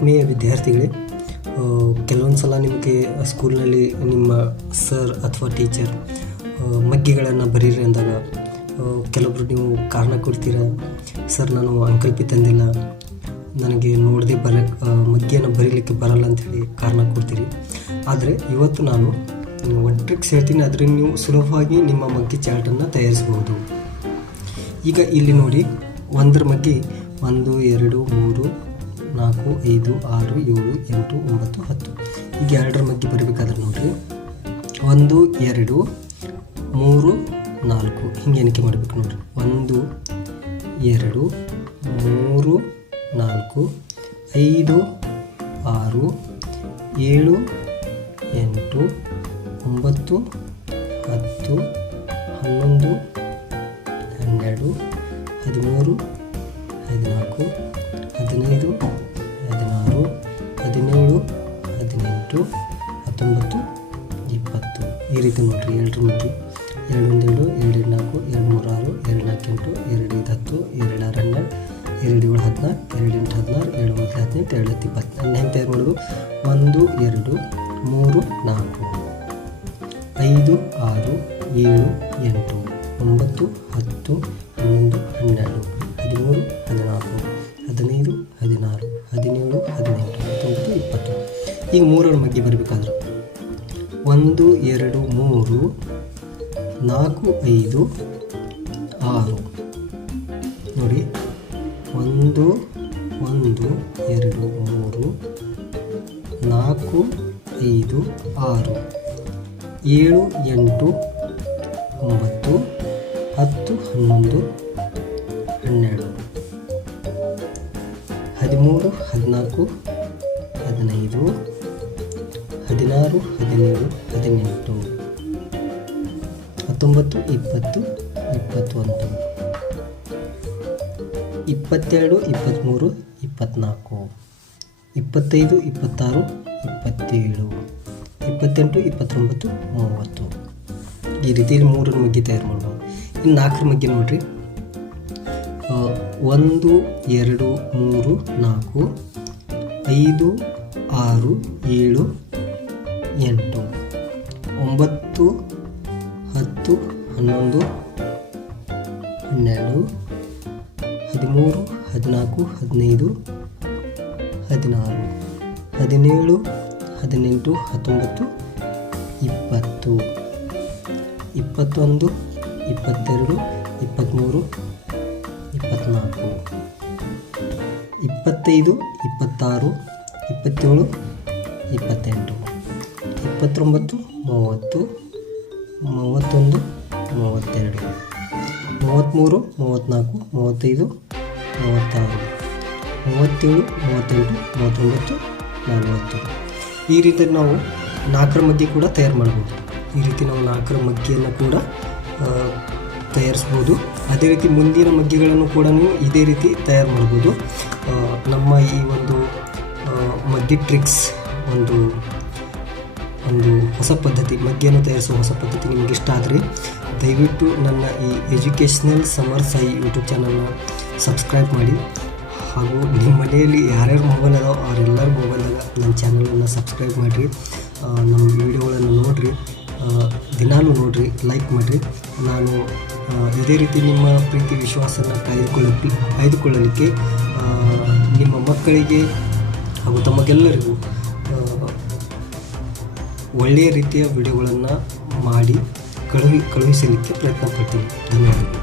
ಆತ್ಮೀಯ ವಿದ್ಯಾರ್ಥಿಗಳೇ, ಕೆಲವೊಂದು ಸಲ ನಿಮಗೆ ಸ್ಕೂಲ್ನಲ್ಲಿ ನಿಮ್ಮ ಸರ್ ಅಥವಾ ಟೀಚರ್ ಮಗ್ಗಿಗಳನ್ನು ಬರೀರಿ ಅಂದಾಗ ಕೆಲವೊಬ್ರು ನೀವು ಕಾರಣ ಕೊಡ್ತೀರ. ಸರ್, ನಾನು ಅಂಕಲ್ಪಿ ತಂದಿಲ್ಲ, ನನಗೆ ನೋಡದೆ ಮಗ್ಗಿಯನ್ನು ಬರೀಲಿಕ್ಕೆ ಬರಲ್ಲ ಅಂಥೇಳಿ ಕಾರಣ ಕೊಡ್ತೀರಿ. ಆದರೆ ಇವತ್ತು ನಾನು ಒಂದು ಟ್ರಿಕ್ಸ್ ಹೇಳ್ತೀನಿ, ಅದರಿಂದ ನೀವು ಸುಲಭವಾಗಿ ನಿಮ್ಮ ಮಗ್ಗಿ ಚಾರ್ಟನ್ನು ತಯಾರಿಸಬಹುದು. ಈಗ ಇಲ್ಲಿ ನೋಡಿ, ಒಂದರ ಮಗ್ಗಿ 1 2 3 4 5 6 7 8 9 10. ಈಗ 2ರ ಮಗ್ಗಿ ಬರಬೇಕಾದ್ರೆ ನೋಡಿರಿ, 1 2 3 4 ಹಿಂಗೆ ಎಣಿಕೆ ಮಾಡಬೇಕು ನೋಡಿರಿ. 1 2 3 4 5 6 7 8 9 10 11 12 13 14 15 16 17 18 19 20 ಈ ರೀತಿ ನೋಡಿರಿ. 2ರ ಮಗ್ಗಿ 2 1 2 2 4 2 3 6 2 4 8 2 5 10 2 6 12 2 7 16 2 8 16 7 9 18 2 10 20. ನಾನು ಹೆಂಗೆ ತಯಾರು ಮಾಡೋದು? 1 2 3 4 5 6 7 8 9 10 11 12 13 14 15 16 17 18 19 20. ಈಗ 3ರ ಮಗ್ಗಿ ಬರಬೇಕಾದ್ರೆ 1 2 3 4 5 6 ನೋಡಿ. 1 1 2 3 4 5 6 7 8 9 10 11 12 13 14 15 16 17 18 19 20 21 22 23 24 25 26 27 28 29 30. ಈ ರೀತಿಯಲ್ಲಿ 3ರ ಮಗ್ಗಿ ತಯಾರು ಮಾಡ್ಬೋದು. ಇನ್ನು 4ರ ಮಗ್ಗಿ ನೋಡಿರಿ, 1 2 3 4 5 6 7 8 9 10 11 12 13 14 15 16 17 18 19 20 21 22 23 24 25 26 27 28 29 30 31 32 33 34 35 36 37 38 39 40. ಈ ರೀತಿ ನಾವು 4ರ ಮಗ್ಗಿ ಕೂಡ ತಯಾರು ಮಾಡ್ಬೋದು. ಈ ರೀತಿ ನಾವು 4ರ ಮಗ್ಗಿಯನ್ನು ಕೂಡ ತಯಾರಿಸ್ಬೋದು. ಅದೇ ರೀತಿ ಮುಂದಿನ ಮಗ್ಗಿಗಳನ್ನು ಕೂಡ ನೀವು ಇದೇ ರೀತಿ ತಯಾರು ಮಾಡ್ಬೋದು. ನಮ್ಮ ಈ ಒಂದು ಮಗ್ಗಿ ಟ್ರಿಕ್ಸ್ ಒಂದು ಹೊಸ ಪದ್ಧತಿ, ಮಗ್ಗಿಯನ್ನು ತಯಾರಿಸುವ ಹೊಸ ಪದ್ಧತಿ ನಿಮಗೆ ಇಷ್ಟ ಆದರೆ ದಯವಿಟ್ಟು ನನ್ನ ಈ ಎಜುಕೇಷ್ನಲ್ ಸಮರ್ ಸಾಯಿ ಯೂಟ್ಯೂಬ್ ಚಾನಲ್ನ ಸಬ್ಸ್ಕ್ರೈಬ್ ಮಾಡಿ. ಹಾಗೂ ನಿಮ್ಮ ಮನೆಯಲ್ಲಿ ಯಾರ್ಯಾರು ಮೊಬೈಲ್ ಅದಾವ ಅವರೆಲ್ಲರ ಮೊಬೈಲ್ದಾಗ ನನ್ನ ಚಾನಲನ್ನು ಸಬ್ಸ್ಕ್ರೈಬ್ ಮಾಡಿರಿ. ನಮ್ಮ ವಿಡಿಯೋಗಳನ್ನು ನೋಡಿರಿ, ದಿನಾಲೂ ನೋಡಿರಿ, ಲೈಕ್ ಮಾಡಿರಿ. ನಾನು ಇದೇ ರೀತಿ ನಿಮ್ಮ ಪ್ರೀತಿ ವಿಶ್ವಾಸನ ಕಾಯ್ದುಕೊಳ್ಳಲಿಕ್ಕೆ ನಿಮ್ಮ ಮಕ್ಕಳಿಗೆ ಹಾಗೂ ತಮಗೆಲ್ಲರಿಗೂ ಒಳ್ಳೆಯ ರೀತಿಯ ವಿಡಿಯೋಗಳನ್ನು ಮಾಡಿ ಕಳುಹಿಸಲಿಕ್ಕೆ ಪ್ರಯತ್ನ ಪಡ್ತೀನಿ. ಧನ್ಯವಾದಗಳು.